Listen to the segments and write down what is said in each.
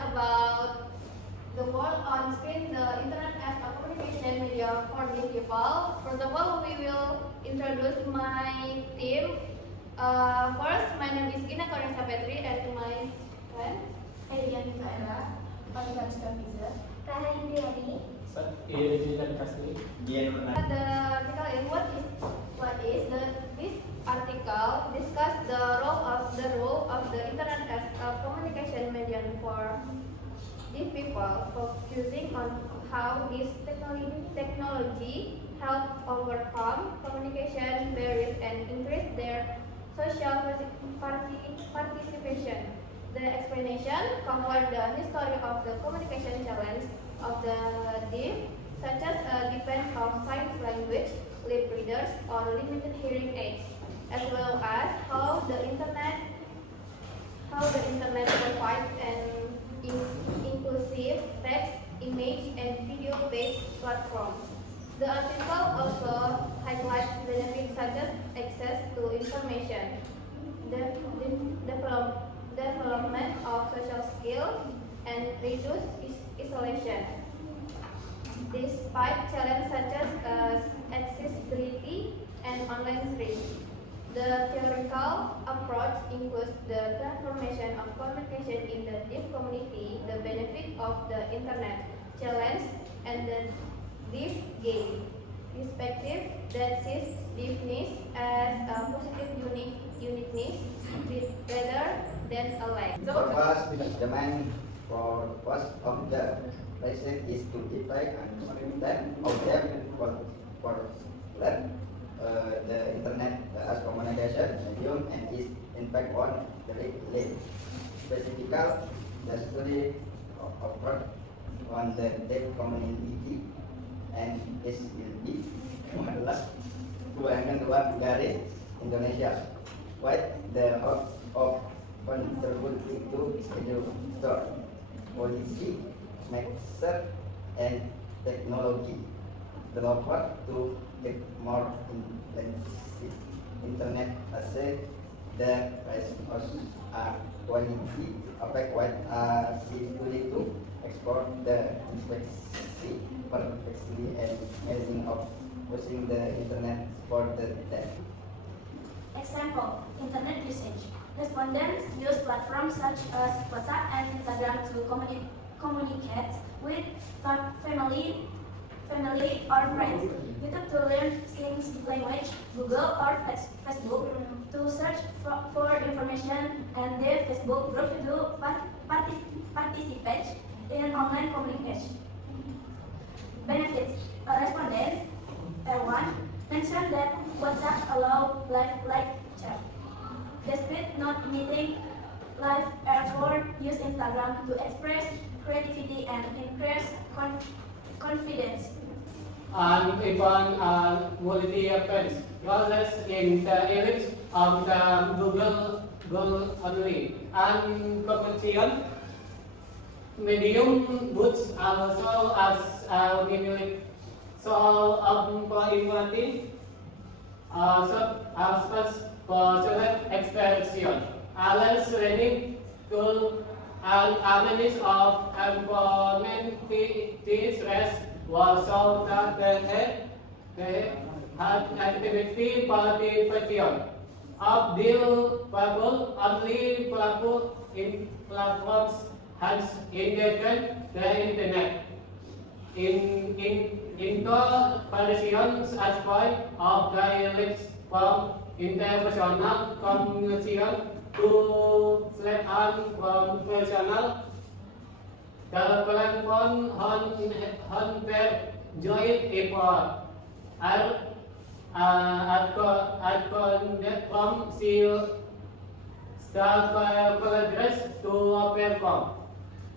about the world on screen, the internet as a communication media for the people. First of all, we will introduce my team. First, my name is Gina Cornesa Petri, and my friend Elian Mikaela, Oliver Skaviza, Raha Indriani. The article is this article discuss the role of the internet as a communication medium for the people, focusing on how this technology help overcome communication barriers and increase their social participation. The explanation covered the history of the communication challenge of the deaf, such as defense of sign language, lip readers, or limited hearing aids, as well as how the internet provides an inclusive text, image, and video-based platform. The article also highlights benefits such as access to information, development of social skills, and reduce isolation. Despite challenges such as accessibility and online risk, the theoretical approach includes the transformation of communication in the deaf community, the benefit of the internet, challenge, and the deaf gain perspective that sees deafness as a positive uniqueness rather than a lack. Purpose the main purpose of the lesson is to define and understand how the internet as communication medium and its impact on the life. Specifically, the study approach on the deaf community and this will be keuangan luar dari Indonesia. What the hope of contributing to education, policy, mixer, and technology developed to get more intensive internet access. The resources are quality affect what security to export the inspection perfectly and meaning of using the internet for the deaf. Example, internet usage. Respondents use platforms such as WhatsApp and Instagram to communicate with family or friends. YouTube to learn English language, Google or Facebook to search for information, and their Facebook group to participate in online communication. Benefits. Respondents one mentioned that WhatsApp allow live chat. Despite not meeting live effort, use Instagram to express creativity and increase confidence. and even quality offense, losses in the image of the Google only. And competition medium boots also as limited. So employment aspects for select expression. Alice reading tool and avenues of employment stress was so that they had activity participation of deal people only people in platforms has engaged the internet. In interpretations aspect of dialects from interpersonal communication to flat and professional. The platform on their joint effort at from start progress to perform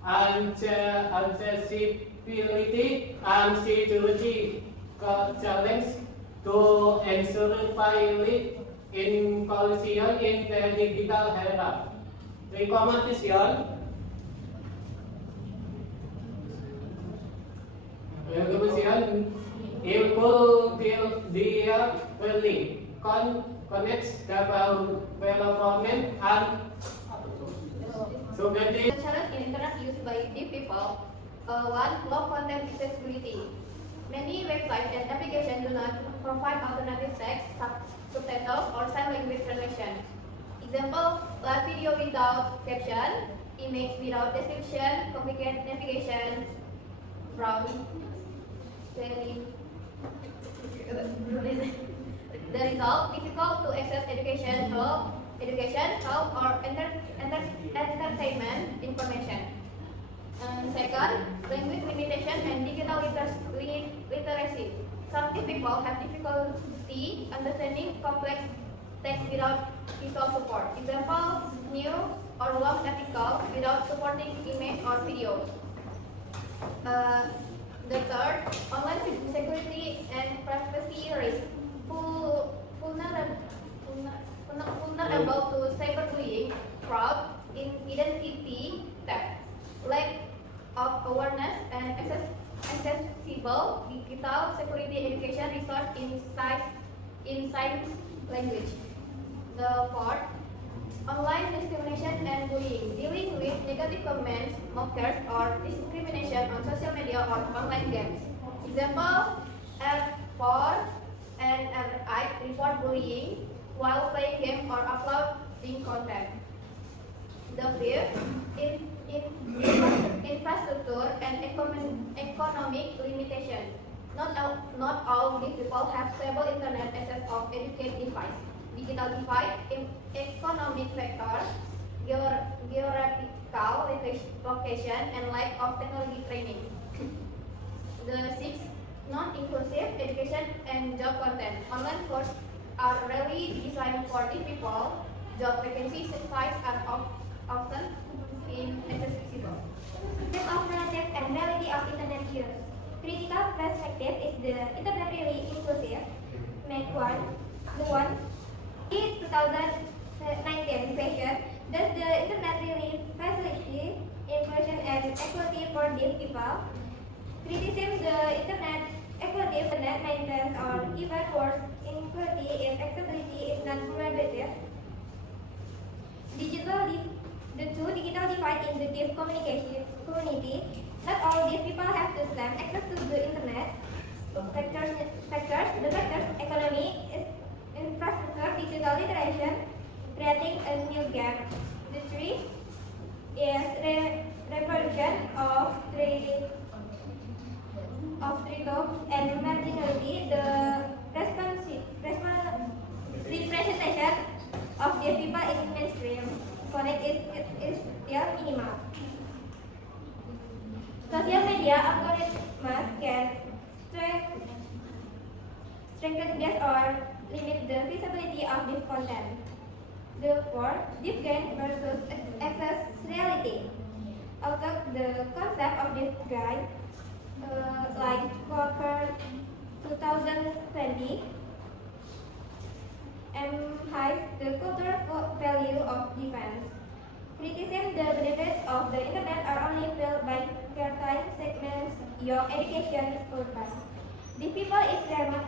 accessibility and security challenge to ensure fairly inclusion in the digital era. Recommendation. Improve the early connects the development and The challenge in internet use used by deaf people. One, low content accessibility. Many websites and applications do not provide alternative text, subtitles, or sign language translation. Example, live video without caption, image without description, complicated navigation, browsing, sharing. The result, difficult to access education, help, or entertainment information. Second, language limitation and digital literacy. Some people have difficulty understanding complex text without visual support. Example, new or long article without supporting image or video. The third, online security and privacy risk. Vulnerable to cyberbullying, fraud, identity theft, lack of awareness, and accessible digital security education resource in sign language. The fourth, online discrimination and bullying, dealing with negative comments, mockers, or discrimination on social media or online games. Example, F4 and F8 report bullying while playing game or uploading content. The fifth, infrastructure and economic limitation. Not all deaf people have stable internet access of educated device. Digital divide, economic factors, geographical location, and lack of technology training. The sixth, non-inclusive education and job content. Online courses are rarely designed for deaf people. Job vacancy sites are often inaccessible. Type of relative and reality of internet use. Critical perspective is the internet really inclusive. Make one. The one. In 2019 question, does the internet really facilitate inclusion and equality for deaf people? Criticism the internet equality internet maintains or even worse inequality if accessibility is not collaborative. The two digital divide in the deaf communication community. Not all deaf people have the same access to the internet. The factors economy, infrastructure, digital literacy, creating a new gap. The three is reproduction of three groups and marginality. The representation of deaf people in mainstream connect is still minimal. Social media algorithms can strengthen this or limit the visibility of this content. Therefore, deep gain versus access reality. Although the concept of deep gain, like Walker 2020, emphasizes the cultural value of defense. Criticism the benefits of the internet are only felt by certain segments your education program. The people in remote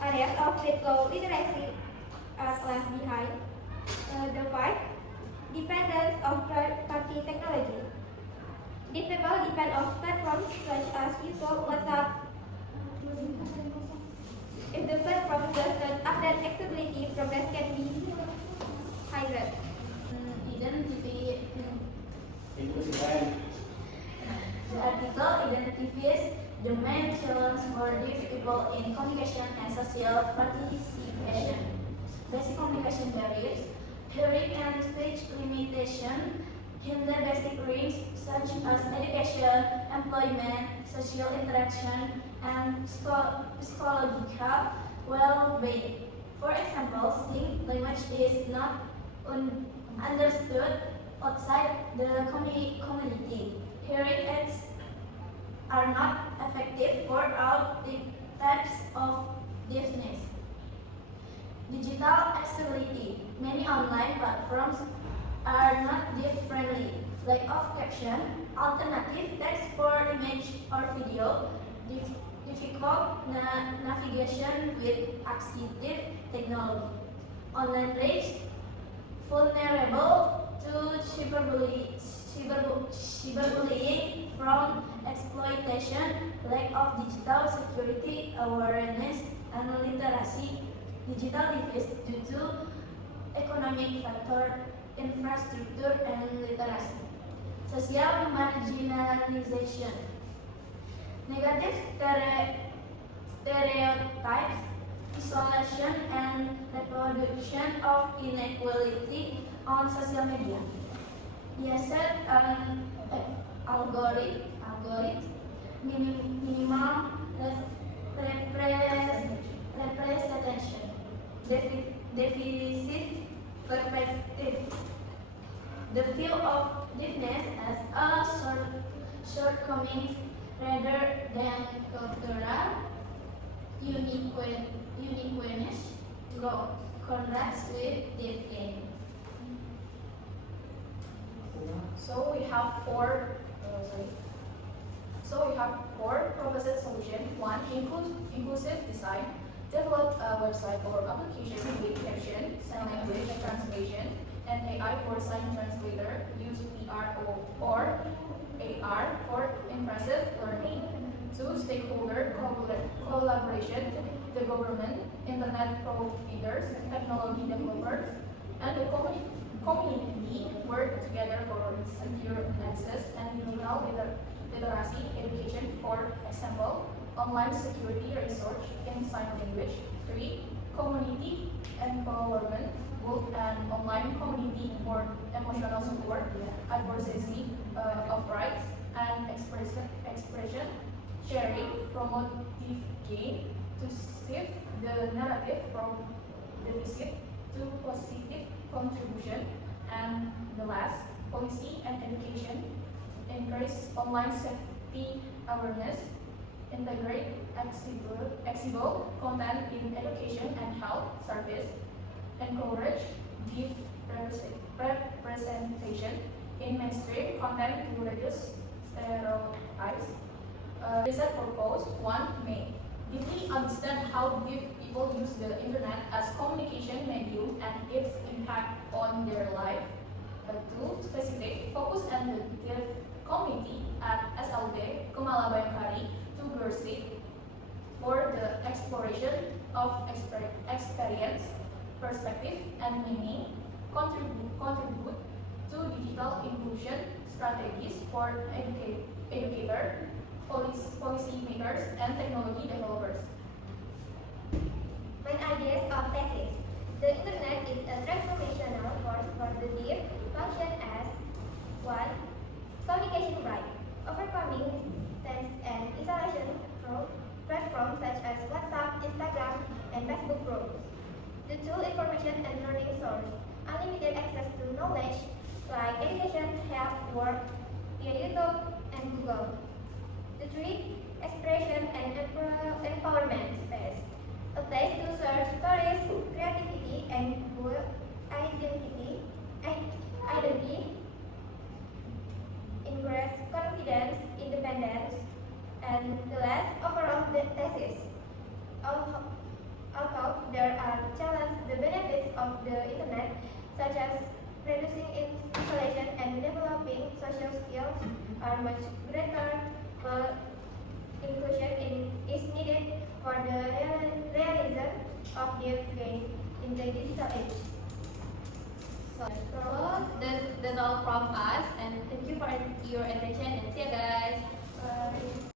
areas of critical literacy are left behind. The five, dependence of third-party technology. The people depend on platforms such as YouTube, WhatsApp. If the platform does not update accessibility, progress can be hindered. The article identifies the main challenge for deaf people in communication and social participation. Basic communication barriers, hearing and speech limitation, hinder basic risks such as education, employment, social interaction, and psychological well-being. For example, seeing language is not understood outside the community. Hearing aids are not effective for all the types of deafness. Digital accessibility. Many online platforms are not deaf-friendly. Lack of caption, alternative text for image or video, difficult navigation with assistive technology. Online race, vulnerable to cyberbullying from exploitation, lack of digital security awareness, and literacy. Digital deficits due to economic factor, infrastructure, and literacy. Social marginalization. Negative stereotypes, isolation, and reproduction of inequality on social media. Biased and algorithm, minimal representation, deficit perspective. The view of deafness as a shortcoming rather than cultural uniqueness contrasts with deafness. So we have four proposed solutions. One, inclusive design. Develop a website or application with caption, sign language translation, and AI for sign translator. Use VR or AR for immersive learning. Two, stakeholder collaboration. The government, internet providers, technology developers, and the community work together for secure access and digital literacy education. For example, online security research in sign language. 3. Community empowerment, both an online community for emotional support, advocacy of rights, and expression, sharing, promotive gain to shift the narrative from deficit to positive contribution. And the last, policy and education, increase online safety awareness, integrate accessible content in education and health service, encourage deaf representation in mainstream content to reduce stereotypes. Research proposed 1 May. Deeply understand how deaf people use the internet as communication medium and its impact on their life. 2. Specific focus on the deaf community at SLB Kumala Bayangkari to Gresik for the exploration of experience, perspective, and meaning. Contribute to digital inclusion strategies for educators, policymakers, and technology developers. Main ideas of thesis. The internet is a transformational force for the deaf, function as 1. Communication right, overcoming distance and isolation through platforms such as WhatsApp, Instagram, and Facebook groups. The 2. Information and learning source, unlimited access to knowledge like education, health, work via YouTube and Google. The 3. Expression and empowerment space, a place to search stories, creativity, and build identity, increase confidence, independence, and the last overall thesis. Although there are challenges, the benefits of the internet, such as reducing isolation and developing social skills, are much greater. Inclusion is needed for the realization of deaf gain in the digital age. So that's all from us, and thank you for your attention, and see you guys. Bye.